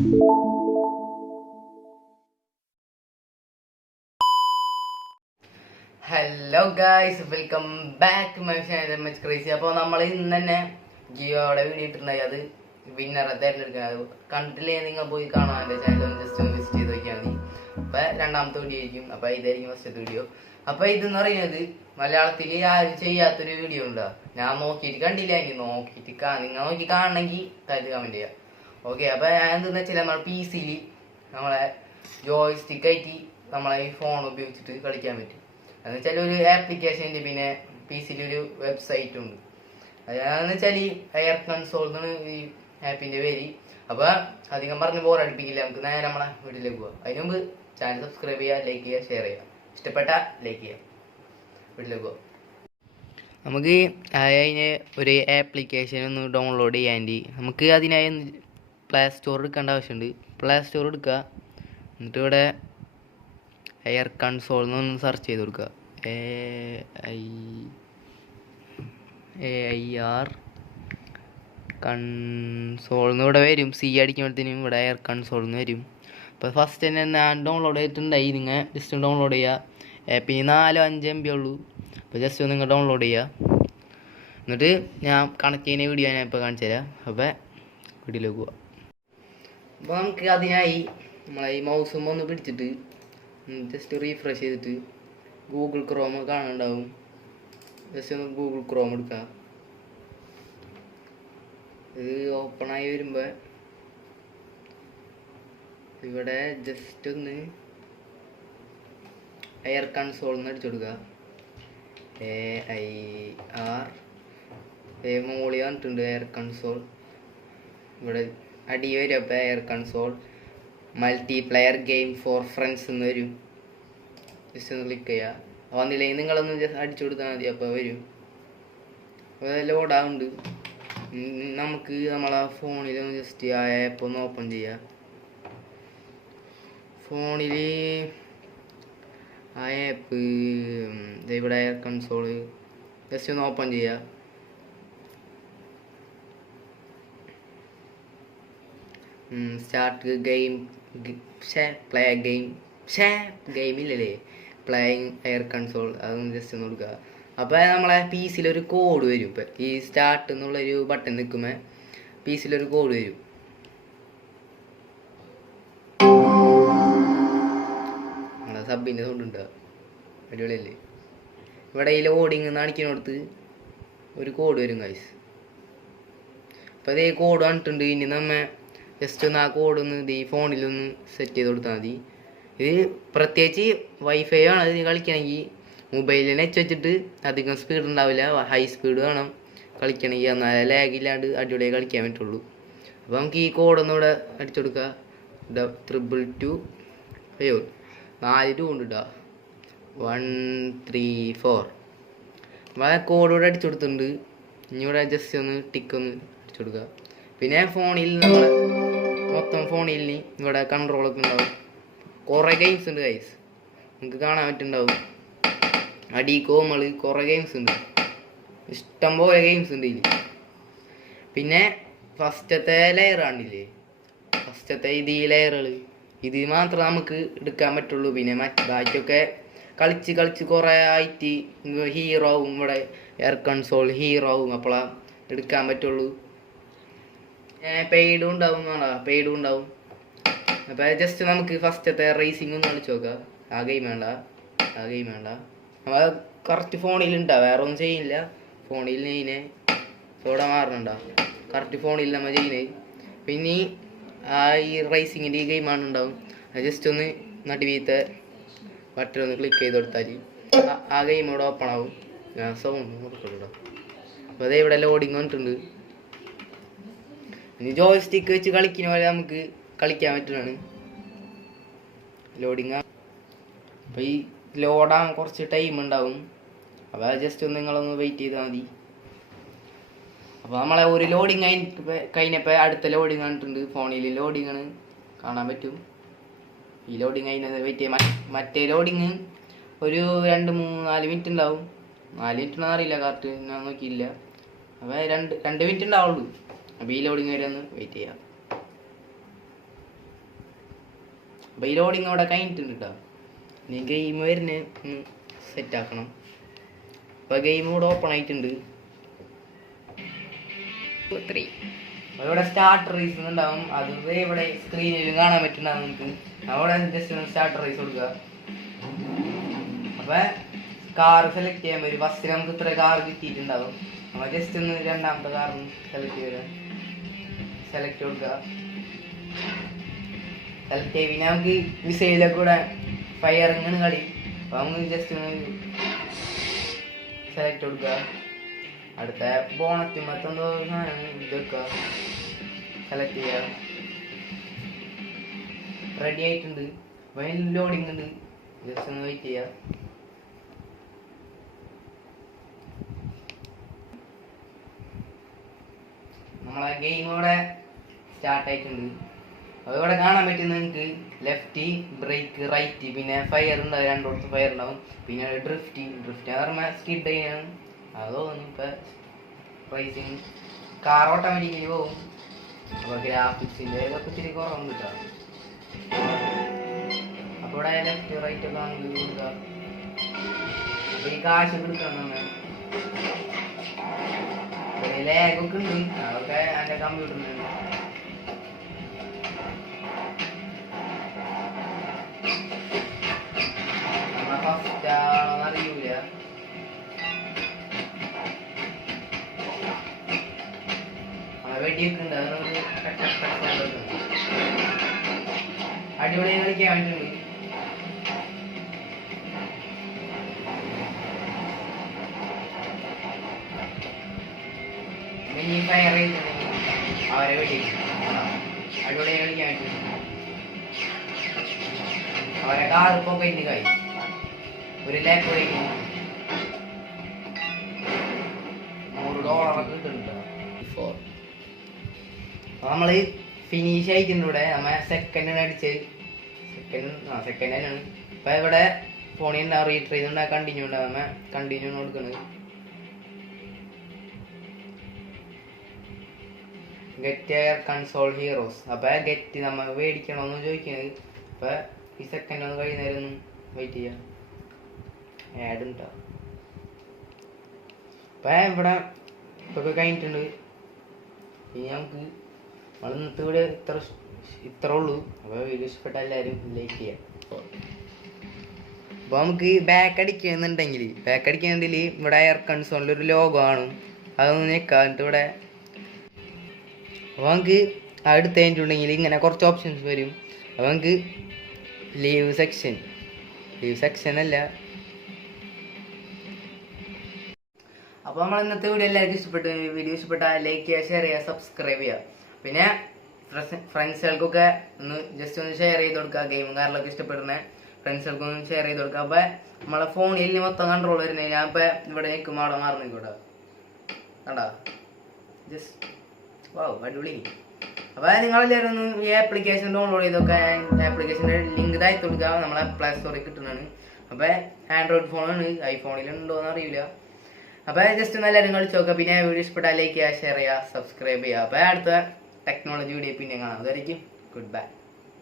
Hello guys, welcome back to my channel much crazy. അപ്പോൾ നമ്മൾ ഇന്ന് തന്നെ ജിയോയുടെ വീഡിയോ ഇട്ടിട്ടുണ്ടായി. അത് വിന്നറെ തിരഞ്ഞെടുക്കുന്നത് കണ്ടില്ലേ? നിങ്ങൾ പോയി കാണാൻ എൻ്റെ ചാനൽ ജസ്റ്റ് ഒന്ന് വിസിറ്റ് ചെയ്ത് നോക്കിയാൽ മതി. അപ്പോൾ രണ്ടാമത്തെ വീഡിയോ ആയിരിക്കും. അപ്പോൾ ഇതായിരിക്കും ഫസ്റ്റത്തെ വീഡിയോ. അപ്പോൾ ഇതെന്ന് പറയുന്നത് മലയാളത്തിൽ ആരും ചെയ്യാത്തൊരു വീഡിയോ ഉണ്ടോ? ഞാൻ നോക്കിയിട്ട് കണ്ടില്ല, ഇനി നോക്കിയിട്ട് നിങ്ങൾ നോക്കി കാണണമെങ്കിൽ താഴത്ത് കമൻറ്റ് ചെയ്യാം. ഓക്കെ. അപ്പോൾ ഞാൻ എന്തെന്ന് വെച്ചാൽ നമ്മൾ PC-യിൽ നമ്മളെ ജോയ്സ്റ്റിക്ക് ആയിട്ട് നമ്മളെ ഈ ഫോൺ ഉപയോഗിച്ചിട്ട് കളിക്കാൻ പറ്റും. എന്ന് വെച്ചാൽ ഒരു ആപ്ലിക്കേഷൻ്റെ പിന്നെ PC-യിൽ ഒരു വെബ്സൈറ്റ് ഉണ്ട്. അതെന്ന് വെച്ചാൽ എയർ കൺസോൾ എന്നാണ് ഈ ആപ്പിൻ്റെ പേര്. അപ്പോൾ അധികം പറഞ്ഞ് ബോറടിപ്പിക്കില്ല, നമുക്ക് നേരെ നമ്മളെ വീട്ടിലേക്ക് പോകാം. അതിന് മുമ്പ് ചാനൽ സബ്സ്ക്രൈബ് ചെയ്യുക, ലൈക്ക് ചെയ്യുക, ഷെയർ ചെയ്യുക. ഇഷ്ടപ്പെട്ട ലൈക്ക് ചെയ്യുക. വീട്ടിലേക്ക് പോകാം. നമുക്ക് അതിന് ഒരു ആപ്ലിക്കേഷൻ ഒന്ന് ഡൗൺലോഡ് ചെയ്യാൻ നമുക്ക് അതിനായി പ്ലേ സ്റ്റോർ എടുക്കേണ്ട ആവശ്യമുണ്ട്. പ്ലേ സ്റ്റോർ എടുക്കുക, എന്നിട്ട് ഇവിടെ എയർ കൺസോൾ എന്നൊന്ന് സെർച്ച് ചെയ്ത് കൊടുക്കുക. AIR കൺസോൾ എന്ന് ഇവിടെ വരും. C അടിക്കുമ്പോഴത്തേനും ഇവിടെ എയർ കൺസോൾ എന്ന് വരും. അപ്പോൾ ഫസ്റ്റ് തന്നെ ഞാൻ ഡൗൺലോഡ് ചെയ്തിട്ടുണ്ടായി. നിങ്ങൾ ജസ്റ്റ് ഡൗൺലോഡ് ചെയ്യുക. പിന്നെ 4-5 MB ഉള്ളൂ. അപ്പോൾ ജസ്റ്റ് ഒന്ന് നിങ്ങൾ ഡൗൺലോഡ് ചെയ്യുക. എന്നിട്ട് ഞാൻ കണക്ട് ചെയ്യുന്ന വീഡിയോ ഞാൻ ഇപ്പോൾ കാണിച്ചു തരാം. അപ്പോൾ വീഡിയോയിലേക്ക് പോവാം. അപ്പോൾ നമുക്ക് അതിനായി നമ്മളെ ഈ മൗസും ഒന്ന് പിടിച്ചിട്ട് ജസ്റ്റ് റീഫ്രഷ് ചെയ്തിട്ട് ഗൂഗിൾ ക്രോം കാണുന്നുണ്ടാവും. ജസ്റ്റ് ഒന്ന് ഗൂഗിൾ ക്രോം എടുക്കുക. ഇത് ഓപ്പണായി വരുമ്പോൾ ഇവിടെ ജസ്റ്റ് ഒന്ന് എയർ കൺസോൾ എന്ന് അടിച്ചു കൊടുക്കുക. AIR മോളി വന്നിട്ടുണ്ട് എയർ കൺസോൾ. ഇവിടെ അടി വരും. അപ്പോൾ air console multiplayer game four friends എന്ന് വരും. ജസ്റ്റ് ഒന്ന് ക്ലിക്ക് ചെയ്യുക. വന്നില്ലെങ്കിൽ നിങ്ങളൊന്ന് ജസ്റ്റ് അടിച്ചു കൊടുത്താൽ മതി, അപ്പോൾ വരും. അപ്പോൾ ലോഡാവുന്നുണ്ട്. നമുക്ക് നമ്മളെ ഫോണിൽ ജസ്റ്റ് ആ ആപ്പ് ഒന്ന് ഓപ്പൺ ചെയ്യുക. ഫോണിൽ ആ ആപ്പ് ഇവിടെ എയർ കൺസോള് ജസ്റ്റ് ഒന്ന് ഓപ്പൺ ചെയ്യുക. സ്റ്റാർട്ട് ഗെയിം പ്ലേ ഗെയിമില്ലല്ലേ, പ്ലേയിങ് എയർ കൺസോൾ. അതൊന്ന് ജസ്റ്റ് ഒന്ന് കൊടുക്കുക. അപ്പോൾ നമ്മളെ PC-യിൽ ഒരു കോഡ് വരും. ഇപ്പം ഈ സ്റ്റാർട്ട് എന്നുള്ളൊരു ബട്ടൺ നിൽക്കുമ്പോൾ PC-യിൽ ഒരു കോഡ് വരും. നമ്മളെ സബിൻ്റെ സൗണ്ട് ഉണ്ടാവും, അടിപൊളിയല്ലേ? ഇവിടെ ഈ ലോഡിങ് കാണിക്കുന്നിടത്ത് ഒരു കോഡ് വരും ഗൈസ്. അപ്പോൾ അതേ കോഡ് കണ്ടിട്ടുണ്ട്. ഇനി നമ്മൾ ജസ്റ്റ് ഒന്ന് ആ കോഡൊന്ന് ഈ ഫോണിലൊന്ന് സെറ്റ് ചെയ്ത് കൊടുത്താൽ മതി. ഇത് പ്രത്യേകിച്ച് വൈഫൈ ആണ് ഇത് കളിക്കണമെങ്കിൽ. മൊബൈലിനെ വെച്ചിട്ട് അധികം സ്പീഡ് ഉണ്ടാവില്ല, ഹൈ സ്പീഡ് വേണം കളിക്കണമെങ്കിൽ. എന്നാലേ ലാഗ് ഇല്ലാണ്ട് അടിപൊളിയായി കളിക്കാൻ പറ്റുള്ളൂ. അപ്പോൾ നമുക്ക് ഈ കോഡൊന്നും ഇവിടെ അടിച്ചു കൊടുക്കുക. 222 4 2 ഉണ്ട് കേട്ടോ, 134. അപ്പോൾ ആ കോഡ് ഇവിടെ അടിച്ചു കൊടുത്തിട്ടുണ്ട്. ഇനി ഇവിടെ ജസ്റ്റ് ഒന്ന് ടിക്കൊന്ന് അടിച്ചു കൊടുക്കുക. പിന്നെ ഫോണിൽ നമ്മൾ മൊത്തം ഫോണിൽ ഇവിടെ കൺട്രോളൊക്കെ ഉണ്ടാവും. കുറേ ഗെയിംസ് ഉണ്ട് ഗൈസ്, നിങ്ങൾക്ക് കാണാൻ പറ്റുന്നുണ്ടാവും. അടിക്കോമൾ കുറേ ഗെയിംസ് ഉണ്ട്, ഇഷ്ടം പോലെ ഗെയിംസ് ഉണ്ട് ഇതിൽ. പിന്നെ ഫസ്റ്റത്തെ ലെയർ ആണില്ലേ, ഫസ്റ്റത്തെ ഇത് ഈ ലെയറുകൾ ഇത് മാത്രമേ നമുക്ക് എടുക്കാൻ പറ്റുള്ളൂ. പിന്നെ ബാക്കിയൊക്കെ കളിച്ച് കളിച്ച് കുറേ ആയിട്ട് ഹീറോ ആവും. ഇവിടെ എയർ കൺസോൾ ഹീറോ ആവും, അപ്പോഴാണ് എടുക്കാൻ പറ്റുള്ളൂ. പെയ്ഡും ഉണ്ടാവും, പെയ്ഡും ഉണ്ടാവും. അപ്പോൾ ജസ്റ്റ് നമുക്ക് ഫസ്റ്റത്തെ റേസിംഗ് ഒന്ന് കളിച്ച് നോക്കാം. ആ ഗെയിം വേണ്ട. നമ്മൾ കറക്റ്റ് ഫോണിലുണ്ടാവും, വേറെ ഒന്നും ചെയ്യില്ല. ഫോണിൽ ഇതിനെ ഇവിടെ മാറണുണ്ടോ, കറക്റ്റ് ഫോണിൽ നമ്മൾ ചെയ്യുന്നത്. പിന്നെ ഈ റേസിങ്ങിൻ്റെ ഈ ഗെയിമാണ് ഉണ്ടാവും. അത് ജസ്റ്റ് ഒന്ന് നടുവീത്തെ ബട്ടൺ ഒന്ന് ക്ലിക്ക് ചെയ്ത് കൊടുത്താൽ ആ ഗെയിം ഇവിടെ ഓപ്പൺ ആവും. ഞാൻ സൗണ്ട് കൊടുക്കട്ടോ. അപ്പോൾ അതേ ഇവിടെ ലോഡിങ് വന്നിട്ടുണ്ട്. ഇനി ജോയ്സ്റ്റിക്ക് വെച്ച് കളിക്കുന്ന പോലെ നമുക്ക് കളിക്കാൻ പറ്റുന്നതാണ്. ലോഡിങ് അപ്പോൾ ഈ ലോഡാൻ കുറച്ച് ടൈം ഉണ്ടാവും. അപ്പോൾ ജസ്റ്റ് ഒന്ന് നിങ്ങളൊന്ന് വെയിറ്റ് ചെയ്താൽ മതി. അപ്പോൾ നമ്മളെ ഒരു ലോഡിങ് കഴിഞ്ഞപ്പോൾ അടുത്ത ലോഡിങ് കണ്ടിട്ടുണ്ട്. ഫോണിൽ ലോഡിങ് ആണ് കാണാൻ പറ്റും. ഈ ലോഡിങ് കഴിഞ്ഞത് വെയിറ്റ് ചെയ്യാൻ. മറ്റേ ലോഡിങ് ഒരു 2-3-4 മിനിറ്റ് ഉണ്ടാവും. 4 മിനിറ്റ് ഒന്നും അറിയില്ല, കറക്റ്റ് ഞാൻ നോക്കിയില്ല. അപ്പോൾ 2 മിനിറ്റ് ഉണ്ടാവുള്ളൂ. അപ്പോൾ ഈ ലോഡിങ് വരെ ഒന്ന് വെയിറ്റ് ചെയ്യാം. അപ്പോൾ ഈ ലോഡിങ് അവിടെ കഴിഞ്ഞിട്ടുണ്ട് കേട്ടോ. ഇനി ഗെയിം വരുന്ന സെറ്റ് ആക്കണം. അപ്പോൾ ഗെയിം ഇവിടെ ഓപ്പൺ ആയിട്ടുണ്ട്. ഇവിടെ സ്റ്റാർട്ട് റേസ് ഉണ്ടാവും. അത് ഇവിടെ സ്ക്രീനിൽ കാണാൻ പറ്റുന്നുണ്ടാവും നമുക്ക്. അവിടെ ജസ്റ്റ് ഒന്ന് സ്റ്റാർട്ട് റേസ് കൊടുക്കുക. അപ്പോൾ കാർ സെലക്ട് ചെയ്യാൻ പറ്റും. ഫസ്റ്റ് നമുക്ക് ഇത്ര കാർ കിട്ടിയിട്ടുണ്ടാവും. നമ്മൾ ജസ്റ്റ് ഒന്ന് രണ്ടാമത്തെ കാറിന് സെലക്ട് ചെയ്യുക. സെലക്ട് കൊടുക്കുക. സെലക്ട് ചെയ്ത് പിന്നെ നമുക്ക് മിസൈലൊക്കെ കൂടെ ഫയറിങ്ങനെ കളി. അപ്പോൾ നമുക്ക് ജസ്റ്റ് ഒന്ന് സെലക്ട് കൊടുക്കുക. അടുത്ത ബോണറ്റ് മറ്റെന്തോ ഇത് വെക്കുക. സെലക്ട് ചെയ്യുക. റെഡി ആയിട്ടുണ്ട്. അപ്പോൾ ലോഡിങ് ഉണ്ട്. ജസ്റ്റ് ഒന്ന് വെയിറ്റ് ചെയ്യുക. നമ്മളെ ഗെയിം ഇവിടെ സ്റ്റാർട്ട് ആയിട്ടുണ്ട്. അപ്പോൾ ഇവിടെ കാണാൻ പറ്റുന്നത് നിങ്ങൾക്ക് ലെഫ്റ്റ് ബ്രേക്ക് റൈറ്റ് പിന്നെ ഫയർ ഉണ്ടാവും. രണ്ടോടത്ത് ഫയർ ഉണ്ടാവും. പിന്നെ ഡ്രിഫ്റ്റ് പറഞ്ഞാൽ സ്കിഡ് ചെയ്യാണ്. അതോ ഇപ്പം റേസിങ് കാർ ഓട്ടോമാറ്റിക്കലി പോകും. അപ്പോൾ ഗ്രാഫിക്സിൻ്റെ ഇതൊക്കെ ഇച്ചിരി കുറവുണ്ട് കേട്ടോ. അപ്പോൾ ഇവിടെ ലെഫ്റ്റ് റൈറ്റ് ഒക്കെ നമുക്ക് കൊടുക്കുക. അപ്പോൾ ഈ കാശ് എടുക്കണം നമ്മൾ. ലാഗൊക്കെ ഉണ്ട്. അതൊക്കെ എൻ്റെ കമ്പ്യൂട്ടറിനുണ്ട്. നമ്മളെ ഫസ്റ്റ് ആണോന്ന് അറിയൂല. വെടിയൊക്കെ ഉണ്ട്. അത് നമുക്ക് അടിപൊളി കളിക്കാൻ വേണ്ടിയിട്ടുണ്ട്. ഇനി ഫയർ ചെയ്തിട്ടുണ്ടെങ്കിൽ അവരെ വെടിക്കും. അടിപൊളി കളിക്കാൻ വേണ്ടിയിട്ടുണ്ട്. അവരെ കാർ ഇപ്പോൾ കഴിഞ്ഞ് കായി $1,00,000 പോയിരിക്കും. $100 കിട്ടുന്നുണ്ട്. നമ്മൾ ഫിനിഷ് ആയിട്ടുണ്ട്. ഇവിടെ നമ്മൾ സെക്കൻഡിന് അടിച്ച് സെക്കൻഡ് തന്നെയാണ്. അപ്പം ഇവിടെ ഫോണിൽ ഉണ്ടാവും റീട്രൈ ചെയ്തുകൊണ്ട് കണ്ടിന്യൂ ഉണ്ടാവും. നമ്മൾ കണ്ടിന്യൂ കൊടുക്കുന്നത്. Get air console heroes. അപ്പം ഗെറ്റ് നമ്മൾ മേടിക്കണമെന്ന് ചോദിക്കുന്നത്. അപ്പം ഈ സെക്കൻഡ് ഒന്ന് കഴിയുന്നേരം ഒന്ന് വെയിറ്റ് ചെയ്യാം. ആഡ് ഉണ്ടാവും. അപ്പം ഇവിടെ ഇപ്പൊക്കെ കഴിഞ്ഞിട്ടുണ്ട്. ഇനി നമുക്ക് നമ്മൾ ഇന്നത്തെ ഇവിടെ ഇത്ര ഉള്ളൂ. അപ്പോൾ വീഡിയോ ഇഷ്ടപ്പെട്ട എല്ലാവരും ലൈക്ക് ചെയ്യാം. അപ്പോൾ നമുക്ക് ബാക്ക് അടിക്കുന്നുണ്ടെങ്കിൽ ഇവിടെ എയർ കൺസോളിലൊരു ലോഗോ ആണ്. അതൊന്ന് ഞെക്കാം. എന്നിട്ട് ഇവിടെ അപ്പോൾ നമുക്ക് അടുത്ത് കഴിഞ്ഞിട്ടുണ്ടെങ്കിൽ ഇങ്ങനെ കുറച്ച് ഓപ്ഷൻസ് വരും. അപ്പോൾ നമുക്ക് ലീവ് സെക്ഷൻ അല്ല. അപ്പോൾ നമ്മൾ ഇന്നത്തെ വീഡിയോ എല്ലാവർക്കും വീഡിയോ ഇഷ്ടപ്പെട്ടാൽ ലൈക്ക് ചെയ്യുക, ഷെയർ ചെയ്യുക, സബ്സ്ക്രൈബ് ചെയ്യുക. പിന്നെ ഫ്രണ്ട്സുകൾക്കൊക്കെ ഒന്ന് ജസ്റ്റ് ഒന്ന് ഷെയർ ചെയ്ത് കൊടുക്കുക. ഗെയിമും കാറിലൊക്കെ ഇഷ്ടപ്പെടുന്ന ഫ്രണ്ട്സുകൾക്കൊന്ന് ഷെയർ ചെയ്ത് കൊടുക്കുക. അപ്പോൾ നമ്മളെ ഫോണിൽ മൊത്തം കൺട്രോൾ വരുന്നത്. ഞാൻ ഇപ്പോൾ ഇവിടെ നിൽക്കുമ്പോൾ അവിടെ മാറി നിൽക്കൂട്ടോ. കണ്ടോ ജസ്റ്റ് വാവ് അടിപൊളി. അപ്പോൾ നിങ്ങളെല്ലാവരും ഒന്ന് ഈ ആപ്ലിക്കേഷൻ ഡൗൺലോഡ് ചെയ്തൊക്കെ ആപ്ലിക്കേഷൻ്റെ ലിങ്ക് താഴ്ത്തി കൊടുക്കുക. നമ്മളെ പ്ലേ സ്റ്റോറിൽ കിട്ടുന്നതാണ്. അപ്പോൾ ആൻഡ്രോയിഡ് ഫോണാണ്. ഐഫോണിലുണ്ടോ എന്ന് അറിയില്ല. അപ്പോൾ ജസ്റ്റ് ഒന്ന് എല്ലാവരും കളിച്ച് നോക്കുക. പിന്നെ വീഡിയോ ഇഷ്ടപ്പെട്ടാൽ ലൈക്ക് ചെയ്യുക, ഷെയർ ചെയ്യുക, സബ്സ്ക്രൈബ് ചെയ്യുക. അപ്പോൾ അടുത്ത ടെക്നോളജി വീഡിയോ പിന്നെ കാണാം. അതായിരിക്കും ഗുഡ് ബൈ.